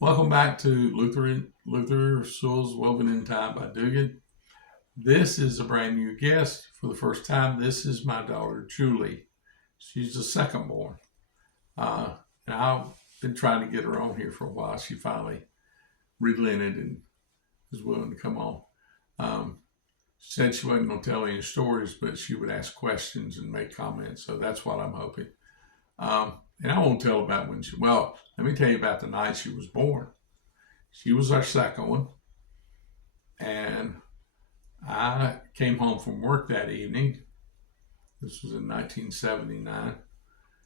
Welcome back to Luther Souls Woven in Time by Dugan. This is a brand new guest for the first time. This is my daughter Julie. She's the second born. And I've been trying to get her on here for a while. She finally relented and was willing to come on. She said she wasn't going to tell any stories, but she would ask questions and make comments. So that's what I'm hoping. And I won't tell about let me tell you about the night she was born. She was our second one. And I came home from work that evening. This was in 1979.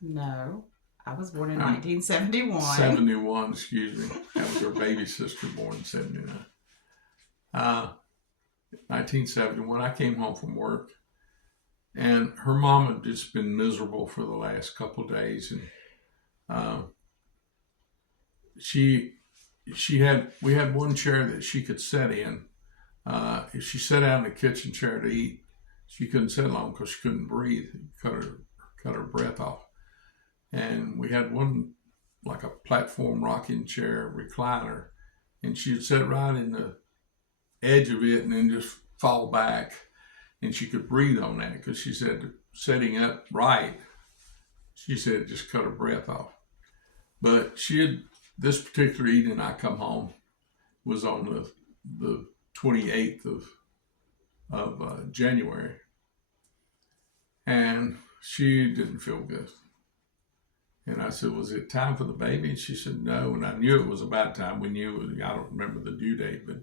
No, I was born in 1971. 71, excuse me. That was her baby sister born in 79. 1971, I came home from work. And her mom had just been miserable for the last couple of days. And we had one chair that she could sit in. If she sat down in the kitchen chair to eat, she couldn't sit long because she couldn't breathe. It cut her breath off. And we had one like a platform rocking chair recliner, and she'd sit right in the edge of it and then just fall back, and she could breathe on that because she said sitting up right, she said it just cut her breath off. But this particular evening I come home was on the 28th of January, and she didn't feel good. And I said, was it time for the baby? And she said, no. And I knew it was about time. We knew, I don't remember the due date, but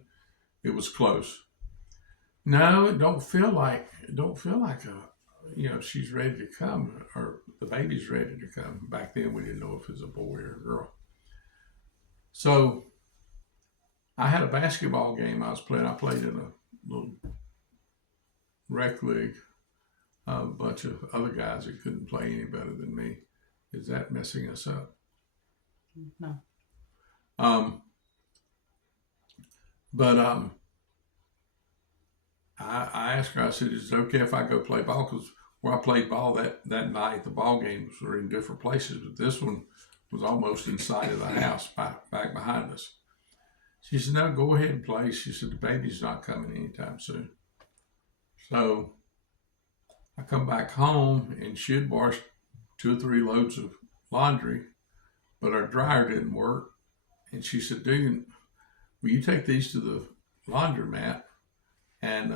it was close. No, it don't feel like she's ready to come, or the baby's ready to come. Back then we didn't know if it was a boy or a girl. So I had a basketball game I was playing. I played in a little rec league. A bunch of other guys that couldn't play any better than me. Is that messing us up? No. I asked her, I said, is it okay if I go play ball? Because where I played ball that night, the ball games were in different places, but this one was almost inside of the house, back behind us. She said, no, go ahead and play. She said, the baby's not coming anytime soon. So I come back home, and she had washed 2 or 3 loads of laundry, but our dryer didn't work. And she said, Dugan, will you take these to the laundromat and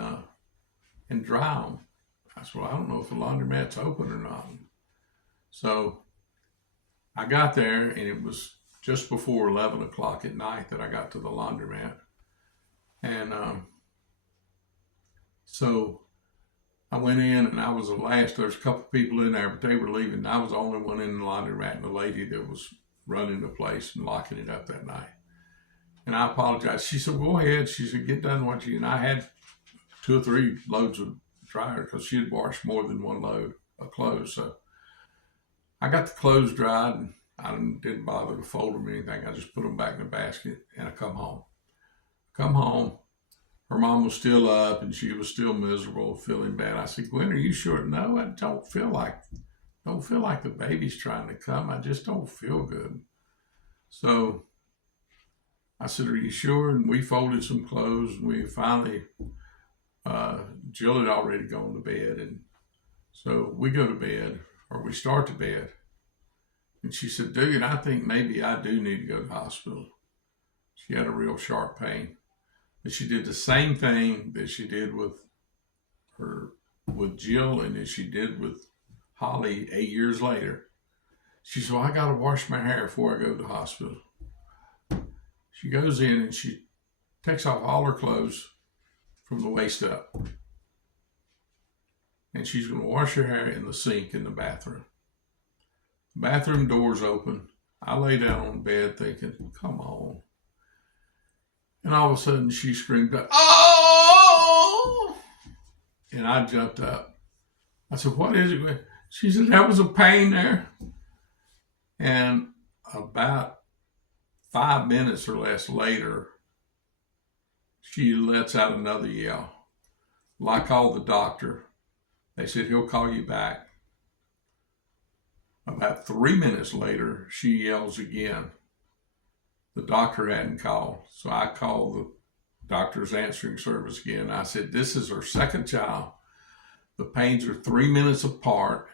dry them? I said, well, I don't know if the laundromat's open or not. So I got there, and it was just before 11 o'clock at night that I got to the laundromat. And so I went in, and I was the last. There's a couple people in there, but they were leaving. And I was the only one in the laundromat, and the lady that was running the place and locking it up that night. And I apologized. She said, go ahead. She said, get done what you. And I had 2 or 3 loads of dryer because she had washed more than 1 load of clothes. So I got the clothes dried, and I didn't bother to fold them or anything. I just put them back in the basket, and I come home. Her mom was still up, and she was still miserable, feeling bad. I said, Gwen, are you sure? No, I don't feel like the baby's trying to come. I just don't feel good. So I said, are you sure? And we folded some clothes, and we finally, Jill had already gone to bed. And so we go to bed, or we start to bed. And she said, Dugan, I think maybe I do need to go to the hospital. She had a real sharp pain. But she did the same thing that she did with Jill, and that she did with Holly 8 years later. She said, well, I got to wash my hair before I go to the hospital. She goes in, and she takes off all her clothes from the waist up. And she's going to wash her hair in the sink in the bathroom. The bathroom door's open. I lay down on the bed thinking, come on. And all of a sudden she screamed out, oh! And I jumped up. I said, what is it? She said, that was a pain there. And about 5 minutes or less later, she lets out another yell. Well, I called the doctor. They said, he'll call you back. About 3 minutes later, she yells again. the doctor hadn't called. So I called the doctor's answering service again. I said, this is her second child. The pains are 3 minutes apart,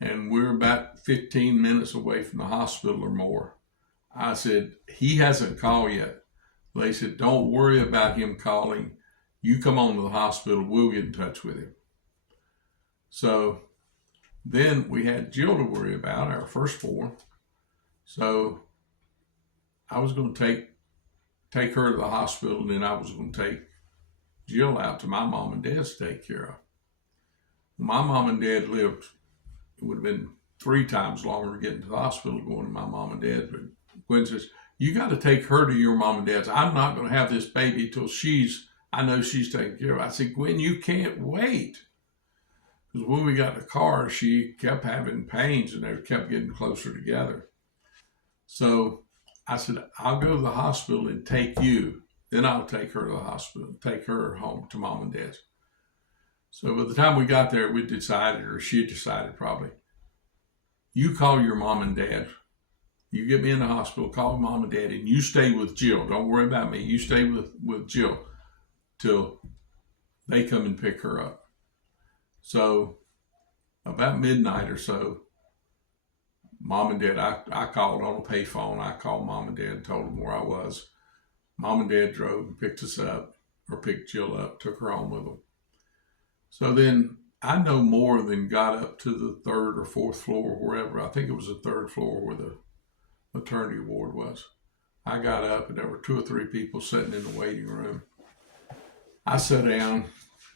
and we're about 15 minutes away from the hospital or more. I said, he hasn't called yet. They said, don't worry about him calling. You come on to the hospital, we'll get in touch with him. So then we had Jill to worry about, our firstborn. So I was going to take her to the hospital, and then I was going to take Jill out to my mom and dad's to take care of. My mom and dad lived, it would have been 3 times longer getting to the hospital going to my mom and dad. But Gwen says, you got to take her to your mom and dad's. I'm not going to have this baby till I know she's taken care of. I said, Gwen, you can't wait. Because when we got in the car, she kept having pains and they kept getting closer together. So I said, I'll go to the hospital and take you. Then I'll take her to the hospital, take her home to mom and dad's. So by the time we got there, we decided, or she decided probably, you call your mom and dad. You get me in the hospital, call mom and dad, and you stay with Jill. Don't worry about me. You stay with Jill till they come and pick her up. So about midnight or so, mom and dad, I called on a payphone. I called mom and dad and told them where I was. Mom and dad drove and picked us up, or picked Jill up, took her home with them. So then I no more than got up to the 3rd or 4th floor, wherever. I think it was the 3rd floor where the maternity ward was. I got up and there were 2 or 3 people sitting in the waiting room. I sat down,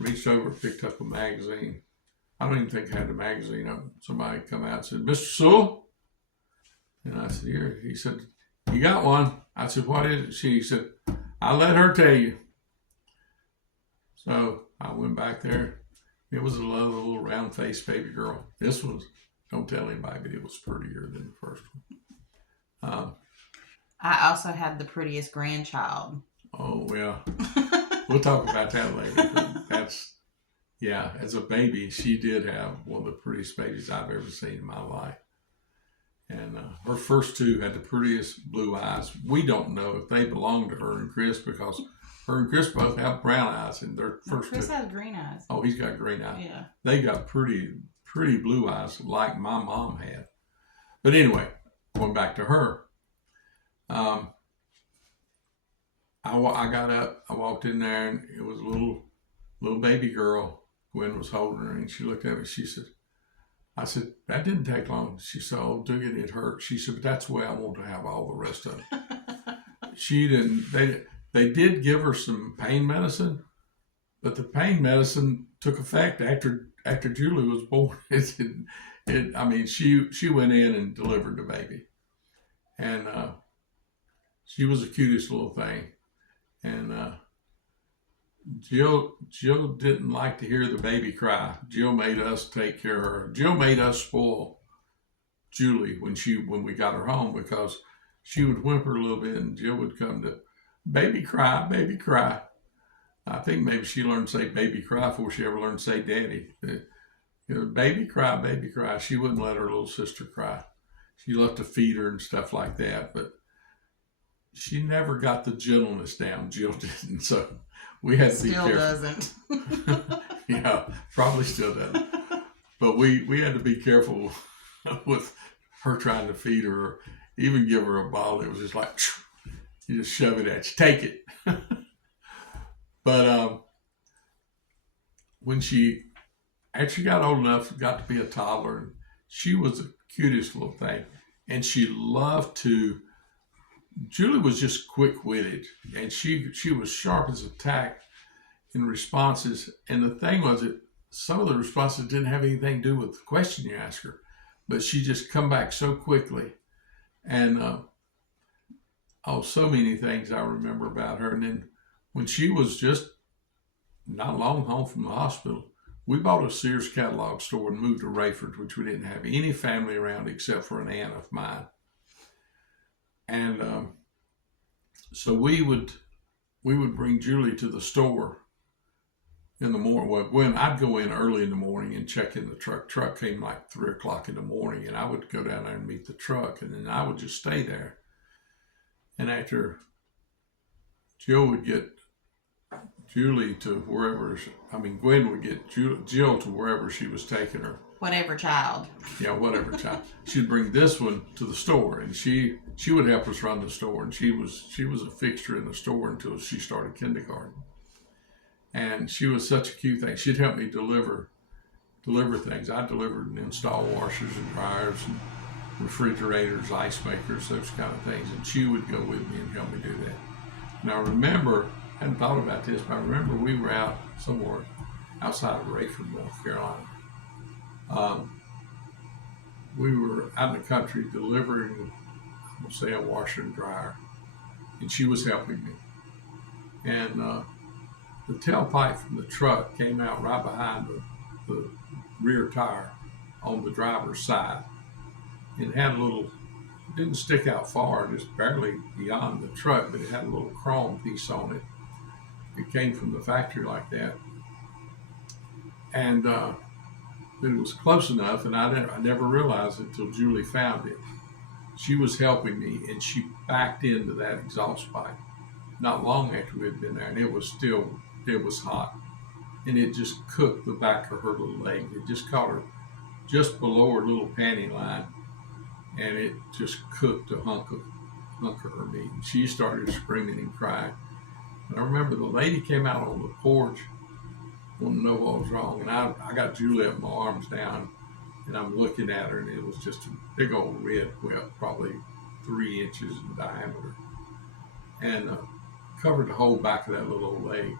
reached over, picked up a magazine. I don't even think I had the magazine up. Somebody come out and said, Mr. Sewell? And I said, here. He said, you got one? I said, what is it? He said, I'll let her tell you. So I went back there. It was a little round-faced baby girl. This was, don't tell anybody, but it was prettier than the first one. I also had the prettiest grandchild. Oh, well, we'll talk about that later. As a baby, she did have one of the prettiest babies I've ever seen in my life. And her first 2 had the prettiest blue eyes. We don't know if they belong to her and Chris, because her and Chris both have brown eyes, and their first Chris 2. has green eyes. Oh, he's got green eyes. Yeah. They got pretty blue eyes like my mom had. But anyway, going back to her, I got up, I walked in there, and it was a little baby girl. Gwen was holding her, and she looked at me. She said, I said, that didn't take long. She said, oh, Dugan, it hurt. She said, but that's the way I want to have all the rest of it. She didn't, they did give her some pain medicine, but the pain medicine took effect after Julie was born. She went in and delivered the baby. And she was the cutest little thing. And Jill didn't like to hear the baby cry. Jill made us take care of her. Jill made us spoil Julie when we got her home, because she would whimper a little bit and Jill would come to baby cry, baby cry. I think maybe she learned to say baby cry before she ever learned to say daddy. Baby cry, baby cry. She wouldn't let her little sister cry. She loved to feed her and stuff like that, but she never got the gentleness down. Jill didn't, so we had to be careful. Doesn't. Yeah, probably still doesn't. But we had to be careful with her trying to feed her, or even give her a bottle. It was just like, you just shove it at you. Take it. But when she actually got old enough, got to be a toddler, and she was the cutest little thing. And she loved to, Julie was just quick-witted, and she was sharp as a tack in responses. And the thing was that some of the responses didn't have anything to do with the question you asked her, but she just come back so quickly. And so many things I remember about her. And then when she was just not long home from the hospital, we bought a Sears catalog store and moved to Raeford, which we didn't have any family around except for an aunt of mine. And so we would bring Julie to the store in the morning. Well, when I'd go in early in the morning and check in the truck. Truck came like 3 o'clock in the morning, and I would go down there and meet the truck, and then I would just stay there. And after Jill would get Julie to wherever, Gwen would get Jill to wherever she was taking her. Whatever child. Yeah, whatever child. She'd bring this one to the store, and she would help us run the store, and she was a fixture in the store until she started kindergarten. And she was such a cute thing. She'd help me deliver things. I delivered and installed washers and dryers and refrigerators, ice makers, those kind of things. And she would go with me and help me do that. And I remember, I hadn't thought about this, but I remember we were out somewhere outside of Raeford, North Carolina. We were out in the country delivering, I'm gonna say, a washer and dryer, and she was helping me. And the tailpipe from the truck came out right behind the rear tire on the driver's side. It had it didn't stick out far, just barely beyond the truck, but it had a little chrome piece on it. It came from the factory like that. And it was close enough, and I never realized it until Julie found it. She was helping me, and she backed into that exhaust pipe not long after we had been there, and it was hot. And it just cooked the back of her little leg. It just caught her just below her little panty line, and it just cooked a hunk of her meat. And she started screaming and crying. And I remember the lady came out on the porch, wanted to know what was wrong. And I got Julie up, my arms down, and I'm looking at her, and it was just a big old red welt, probably 3 inches in diameter, and covered the whole back of that little old leg.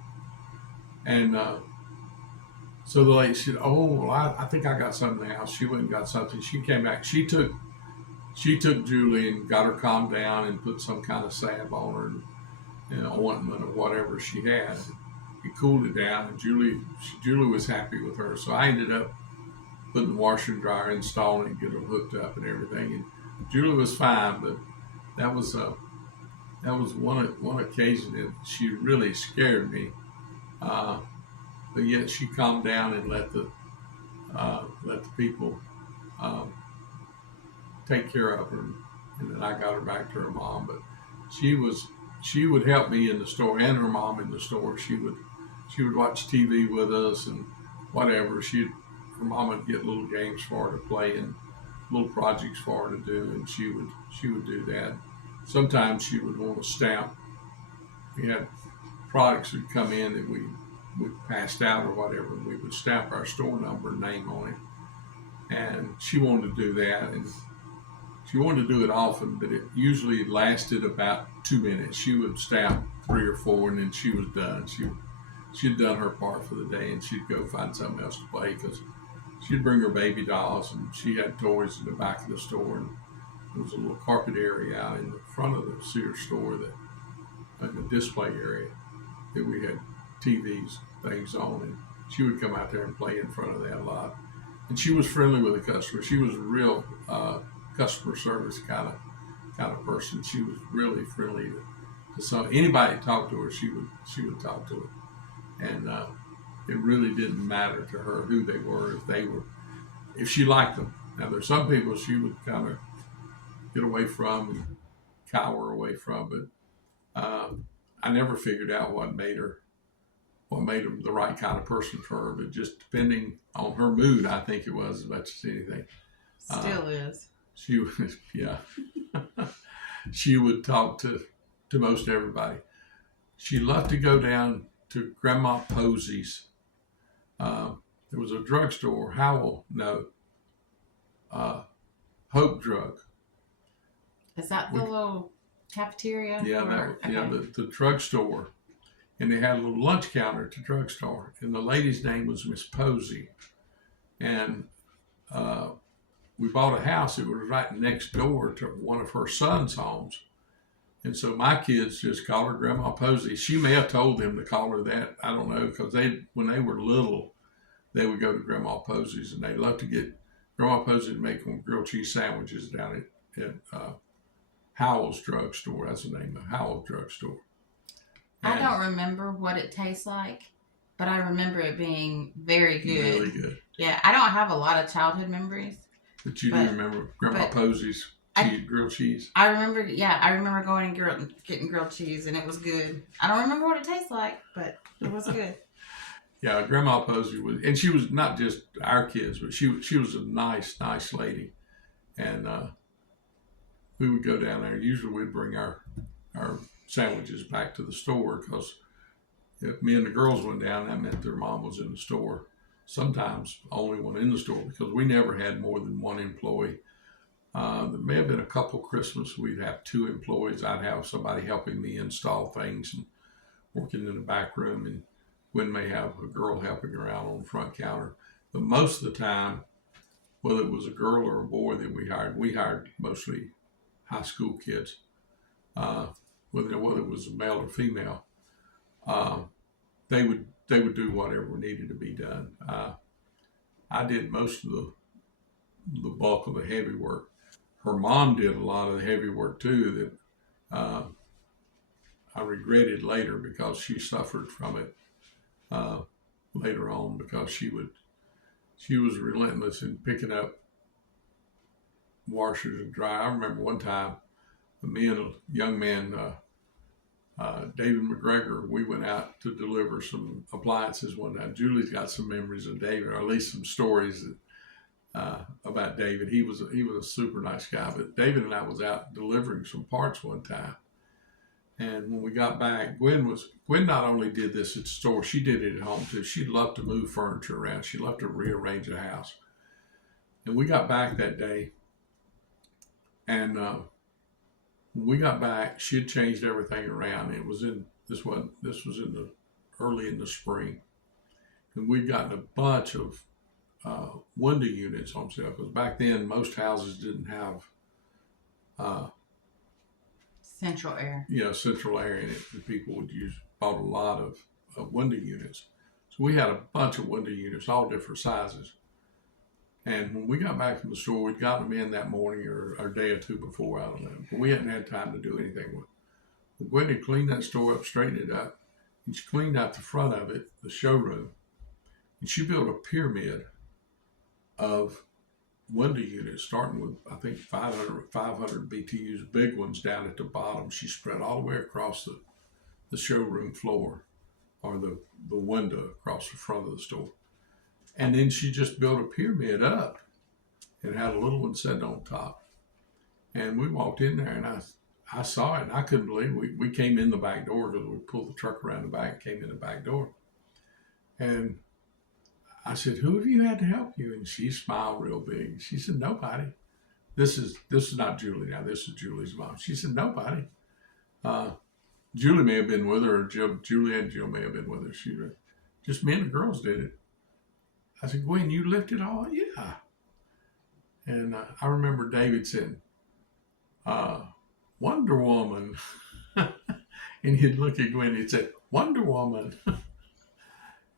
And so the lady said, "Oh, well, I think I got something in the house." She went and got something. She came back. She took Julie and got her calmed down and put some kind of salve on her and ointment or whatever she had. It cooled it down, and Julie was happy with her. So I ended up putting the washer and dryer, installing it, getting them hooked up and everything. And Julie was fine, but that was one occasion that she really scared me. But yet she calmed down and let the people take care of her, and then I got her back to her mom. But she would help me in the store, and her mom in the store. She would watch TV with us and whatever. Her mom would get little games for her to play and little projects for her to do, and she would do that. Sometimes she would want to stamp. We had products that come in that we passed out or whatever, and we would stamp our store number and name on it. And she wanted to do that, and she wanted to do it often, but it usually lasted about 2 minutes. She would stamp 3 or 4, and then she was done. She'd done her part for the day, and she'd go find something else to play, because she'd bring her baby dolls, and she had toys in the back of the store, and there was a little carpet area out in the front of the Sears store, in the display area, that we had TVs, things on, and she would come out there and play in front of that a lot. And she was friendly with the customer. She was a real customer service kind of person. She was really friendly to some anybody that talked to her. She would talk to her, and it really didn't matter to her who they were, if she liked them. Now there's some people she would kind of get away from and cower away from, but I never figured out what made her the right kind of person for her. But just depending on her mood, I think it was, as much as anything. Still is. She was, yeah. She would talk to most everybody. She loved to go down to Grandma Posey's. There was a drugstore, Hope Drug. Is that the little cafeteria? Yeah, the drugstore. And they had a little lunch counter at the drugstore. And the lady's name was Miss Posey. And we bought a house that was right next door to one of her son's homes. And so my kids just call her Grandma Posey. She may have told them to call her that. I don't know, because when they were little, they would go to Grandma Posey's, and they loved to get Grandma Posey to make them grilled cheese sandwiches down at Howell's Drugstore. That's the name of Howell's Drugstore. I don't remember what it tastes like, but I remember it being very good. Really good. Yeah, I don't have a lot of childhood memories. But you do remember Grandma Posey's grilled cheese. I remember, yeah, I remember going and getting grilled cheese, and it was good. I don't remember what it tastes like, but it was good. Yeah, Grandma Posey was, and she was not just our kids, but she was a nice lady, and we would go down there. Usually, we'd bring our sandwiches back to the store because if me and the girls went down, that meant their mom was in the store. Sometimes only one in the store because we never had more than one employee. There may have been a couple Christmas we'd have two employees. I'd have somebody helping me install things and working in the back room, and Gwen may have a girl helping her out on the front counter. But most of the time, whether it was a girl or a boy that we hired mostly high school kids, whether it was a male or female. They would do whatever needed to be done. I did most of the bulk of the heavy work. Her mom did a lot of the heavy work too that I regretted later because she suffered from it later on because she was relentless in picking up washers and dry. I remember one time me and a young man, David McGregor, we went out to deliver some appliances one night. Julie's got some memories of David, or at least some stories about David. He was a super nice guy, but David and I was out delivering some parts one time. And when we got back, Gwen not only did this at the store, she did it at home too. She loved to move furniture around. She loved to rearrange a house. And we got back that day, and when we got back, she had changed everything around. This was early in the spring, and we'd gotten a bunch of window units on sale because back then most houses didn't have central air. Central air in it. And people bought a lot of window units. So we had a bunch of window units, all different sizes. And when we got back from the store, we'd gotten them in that morning or a day or two before, I don't know. But we hadn't had time to do anything with it. We went and cleaned that store up, straightened it up. And she cleaned out the front of it, the showroom. And she built a pyramid of window units, starting with, I think, 500 BTUs, big ones down at the bottom. She spread all the way across the showroom floor, or the window across the front of the store. And then she just built a pyramid up and had a little one sitting on top. And we walked in there, and I saw it, and I couldn't believe it. We came in the back door because we pulled the truck around the back and came in the back door. And I said, "Who have you had to help you?" And she smiled real big. She said, "Nobody. This is not Julie now. This is Julie's mom." She said, "Nobody. Julie may have been with her, or Julie and Jill may have been with her. Just me and the girls did it." I said, "Gwen, you lifted all?" "Yeah." And I remember David saying, "Wonder Woman." And he'd look at Gwen and he'd say, "Wonder Woman."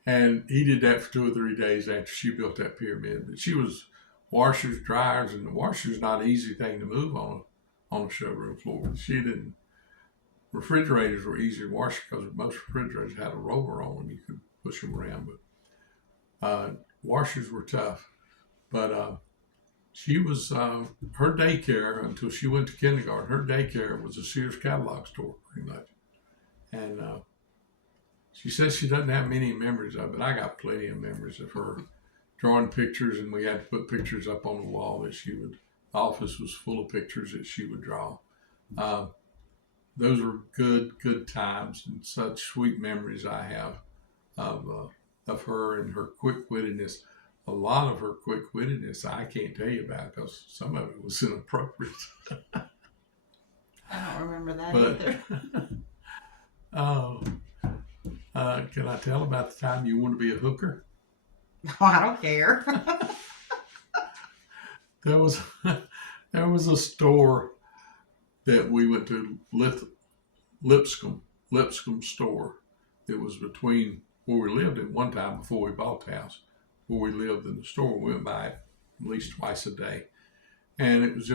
And he did that for 2 or 3 days after she built that pyramid. But she was washers, dryers, and the washer's not an easy thing to move on a showroom floor. She didn't. Refrigerators were easier to wash because most refrigerators had a roller on them. You could push them around, but washers were tough. But she was, her daycare, until she went to kindergarten, her daycare was a Sears catalog store, pretty much. And she says she doesn't have many memories of it, but I got plenty of memories of her drawing pictures, and we had to put pictures up on the wall that the office was full of pictures that she would draw. Those were good times, and such sweet memories I have of her and her quick-wittedness. A lot of her quick-wittedness I can't tell you about because some of it was inappropriate. I don't remember that either. Oh, can I tell about the time you want to be a hooker? Oh, I don't care. There was a store that we went to, Lipscomb store. It was between where we lived at one time before we bought the house. Where we lived in the store, we went by it at least twice a day, and it was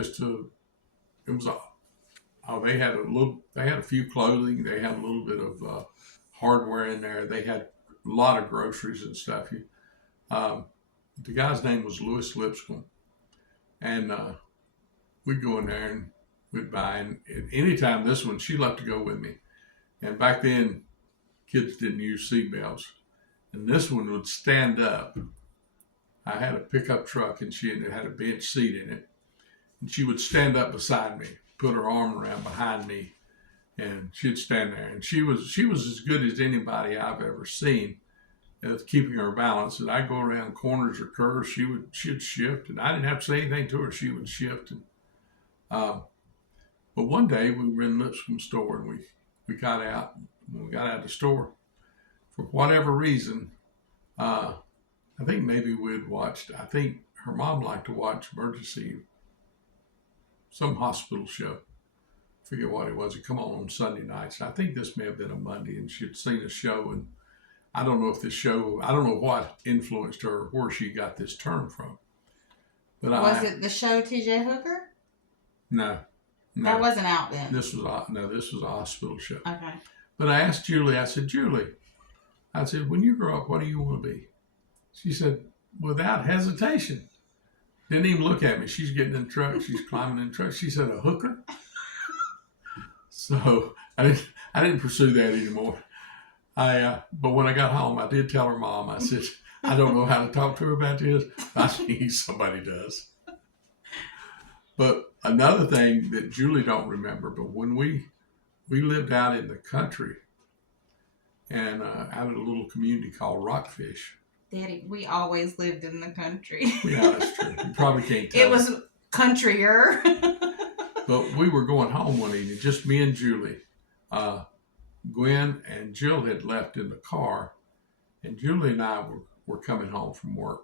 they had a few clothing, they had a little bit of hardware in there, they had a lot of groceries and stuff. The guy's name was Louis Lipscomb, and we'd go in there and we'd buy. And anytime this one, she loved to go with me. And back then, kids didn't use seatbelts. And this one would stand up. I had a pickup truck and she had a bench seat in it. And she would stand up beside me, put her arm around behind me, and she'd stand there. And she was as good as anybody I've ever seen at keeping her balance. And I'd go around corners or curves, she'd shift, and I didn't have to say anything to her. She would shift. And but one day we were in Lipscomb store and we got out. When we got out of the store, for whatever reason, I think maybe we'd watched. I think her mom liked to watch some hospital show. Forget what it was. It come on Sunday nights. I think this may have been a Monday, and she'd seen a show, and I don't know if this show. I don't know what influenced her, where she got this term from. But was it the show T.J. Hooker? No. That wasn't out then. This was a hospital show. Okay. But I asked Julie. I said, Julie, when you grow up, what do you want to be? She said, without hesitation. Didn't even look at me. She's getting in the truck. She's climbing in the truck. She said, a hooker? So I didn't pursue that anymore. But when I got home, I did tell her mom. I said, I don't know how to talk to her about this. I think somebody does. But another thing that Julie don't remember, but when we lived out in the country and out in a little community called Rockfish. Daddy, we always lived in the country. Yeah, that's true. You probably can't tell. It was countryer. But we were going home one evening, just me and Julie. Gwen and Jill had left in the car, and Julie and I were coming home from work.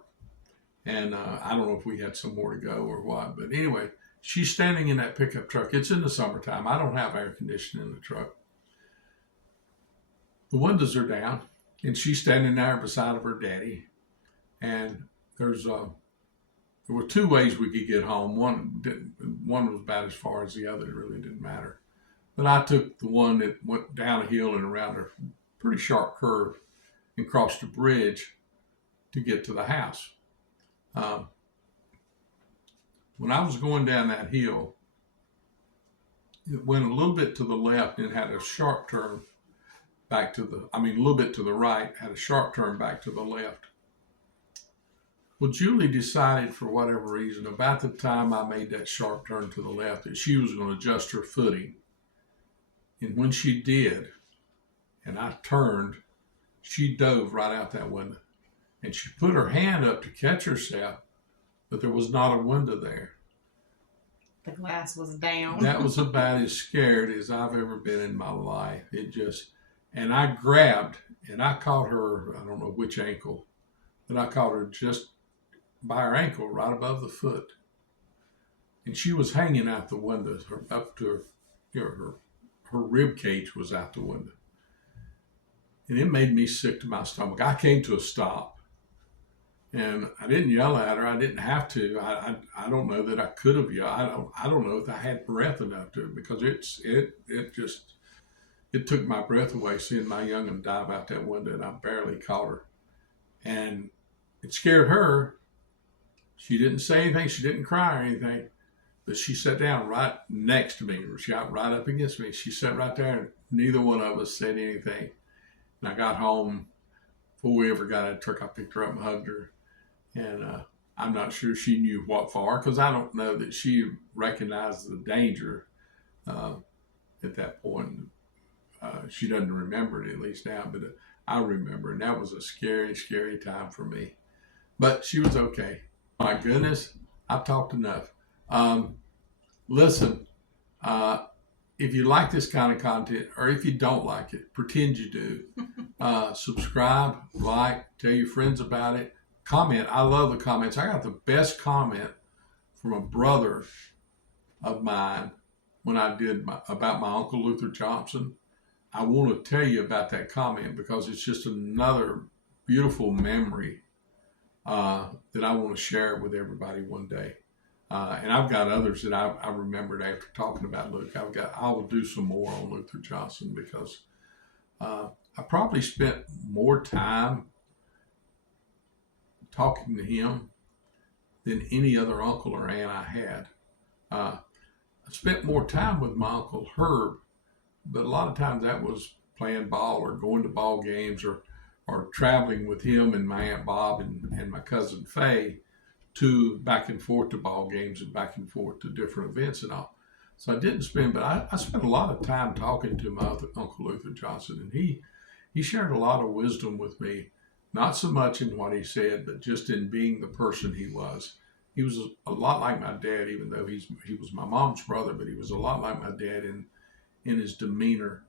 And I don't know if we had some more to go or what, but anyway, she's standing in that pickup truck. It's in the summertime. I don't have air conditioning in the truck. The windows are down, and she's standing there beside of her daddy. And there were two ways we could get home. One was about as far as the other. It really didn't matter. But I took the one that went down a hill and around a pretty sharp curve and crossed a bridge to get to the house. When I was going down that hill, it went a little bit to the left and had a sharp turn back a little bit to the right, had a sharp turn back to the left. Well, Julie decided for whatever reason, about the time I made that sharp turn to the left, that she was going to adjust her footing. And when she did, and I turned, she dove right out that window. And she put her hand up to catch herself, but there was not a window there. The glass was down. That was about as scared as I've ever been in my life. And I grabbed, and I caught her, I don't know which ankle, but I caught her just by her ankle, right above the foot. And she was hanging out the window, up to her rib cage was out the window. And it made me sick to my stomach. I came to a stop. And I didn't yell at her. I didn't have to. I don't know that I could have yelled. I don't know if I had breath enough to, because it took my breath away seeing my young'un dive out that window, and I barely caught her. And it scared her. She didn't say anything. She didn't cry or anything. But she sat down right next to me. She got right up against me. She sat right there, and neither one of us said anything. And I got home. Before we ever got out of the truck, I picked her up and hugged her. And I'm not sure she knew what for, because I don't know that she recognized the danger at that point. She doesn't remember it, at least now, but I remember. And that was a scary, scary time for me. But she was okay. My goodness, I've talked enough. Listen, if you like this kind of content, or if you don't like it, pretend you do. Subscribe, like, tell your friends about it. Comment. I love the comments. I got the best comment from a brother of mine when I did about my Uncle Luther Johnson. I want to tell you about that comment because it's just another beautiful memory that I want to share with everybody one day. And I've got others that I remembered after talking about Luke. I will do some more on Luther Johnson because I probably spent more time talking to him than any other uncle or aunt I had. I spent more time with my Uncle Herb, but a lot of times that was playing ball or going to ball games or traveling with him and my Aunt Bob and my cousin Faye to back and forth to ball games and back and forth to different events and all. So I didn't spend, but I spent a lot of time talking to my Uncle Luther Johnson, and he shared a lot of wisdom with me, not so much in what he said, but just in being the person he was. He was a lot like my dad, even though he was my mom's brother, but he was a lot like my dad in his demeanor,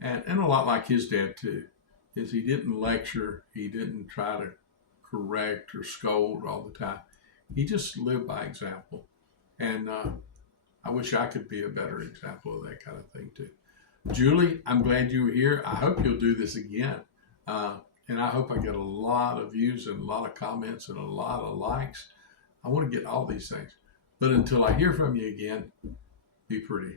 and a lot like his dad too. Is he didn't lecture, he didn't try to correct or scold all the time. He just lived by example, and I wish I could be a better example of that kind of thing too. Julie, I'm glad you were here. I hope you'll do this again. And I hope I get a lot of views and a lot of comments and a lot of likes. I want to get all these things. But until I hear from you again, be pretty.